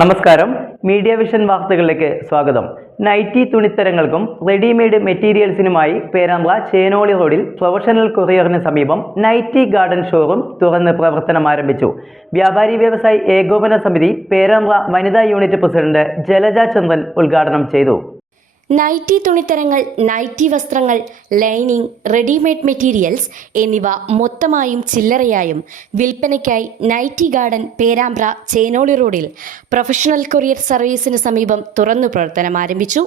നമസ്കാരം, media vision വാർത്തകളിലേക്ക് സ്വാഗതം. നൈറ്റി തുണിത്തരങ്ങൾക്കും റെഡിമെയ്ഡ് മെറ്റീരിയൽസിനുമായി പേരാമ്പ്ര ചേനോളി റോഡിൽ പ്രൊഫഷണൽ കൊറിയറിന് സമീപം നൈറ്റി ഗാർഡൻ ഷോറൂം തുറന്ന് പ്രവർത്തനം ആരംഭിച്ചു. വ്യാപാരി വ്യവസായി ഏകോപന സമിതി പേരാമ്പ്ര വനിതാ യൂണിറ്റ് പ്രസിഡന്റ് ജലജ ചന്ദ്രൻ ഉദ്ഘാടനം ചെയ്തു. നൈറ്റി തുണിത്തരങ്ങൾ, നൈറ്റി വസ്ത്രങ്ങൾ, ലൈനിങ്, റെഡിമെയ്ഡ് മെറ്റീരിയൽസ് എന്നിവ മൊത്തമായും ചില്ലറയായും വിൽപ്പനയ്ക്കായി നൈറ്റി ഗാർഡൻ പേരാമ്പ്ര ചേനോളി റോഡിൽ പ്രൊഫഷണൽ കൊറിയർ സർവീസിന് സമീപം തുറന്നു പ്രവർത്തനം ആരംഭിച്ചു.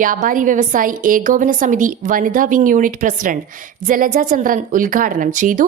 വ്യാപാരി വ്യവസായി ഏകോപന സമിതി വനിതാ വിംഗ് യൂണിറ്റ് പ്രസിഡന്റ് ജലജ ചന്ദ്രൻ ഉദ്ഘാടനം ചെയ്തു.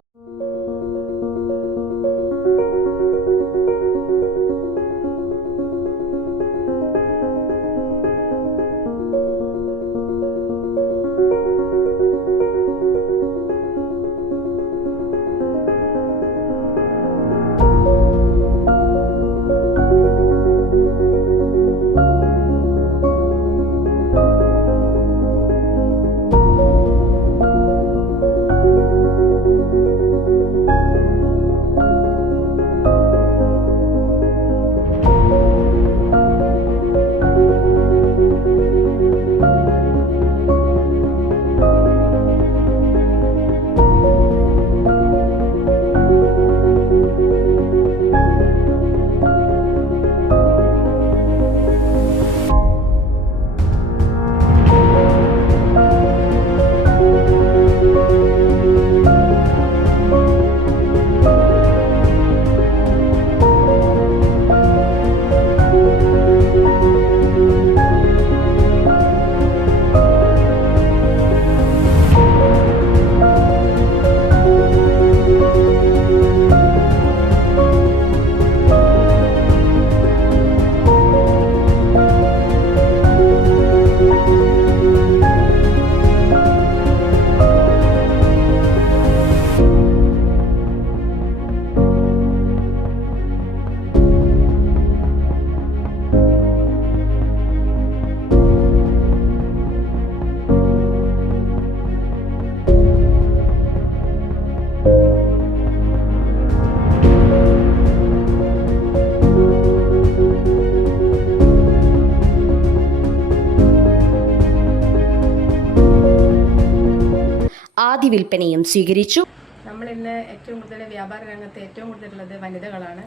ആദ്യ വിൽപ്പനയും സ്വീകരിച്ചു. നമ്മളിന്ന് ഏറ്റവും കൂടുതൽ വ്യാപാര രംഗത്ത് ഏറ്റവും കൂടുതലുള്ളത് വനിതകളാണ്.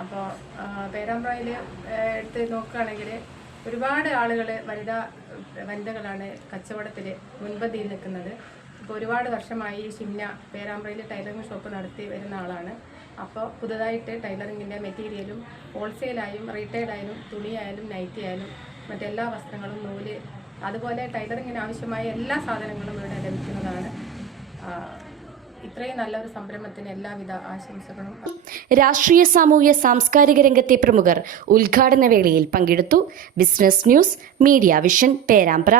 അപ്പോൾ പേരാമ്പ്രയിൽ എടുത്ത് നോക്കുകയാണെങ്കിൽ ഒരുപാട് ആളുകൾ വനിതകളാണ് കച്ചവടത്തിൽ മുൻപന്തിയിൽ നിൽക്കുന്നത്. ഇപ്പോൾ ഒരുപാട് വർഷമായി ഷിംന പേരാമ്പ്രയിൽ ടൈലറിംഗ് ഷോപ്പ് നടത്തി വരുന്ന ആളാണ്. അപ്പോൾ പുതുതായിട്ട് ടൈലറിങ്ങിൻ്റെ മെറ്റീരിയലും ഹോൾസെയിലായും റീറ്റെയിലായാലും തുണിയായാലും നൈറ്റി ആയാലും മറ്റെല്ലാ വസ്ത്രങ്ങളും, നൂല്, അതുപോലെ ടൈലറിങ്ങിന് ആവശ്യമായ എല്ലാ സാധനങ്ങളും ഇവിടെ ലഭിക്കുന്നതാണ്. ഇത്രയും നല്ലൊരു സംരംഭത്തിന് എല്ലാവിധ ആശംസകളും. രാഷ്ട്രീയ, സാമൂഹ്യ, സാംസ്കാരിക രംഗത്തെ പ്രമുഖർ ഉദ്ഘാടന വേളയിൽ പങ്കെടുത്തു. Business news, media vision, Perambra.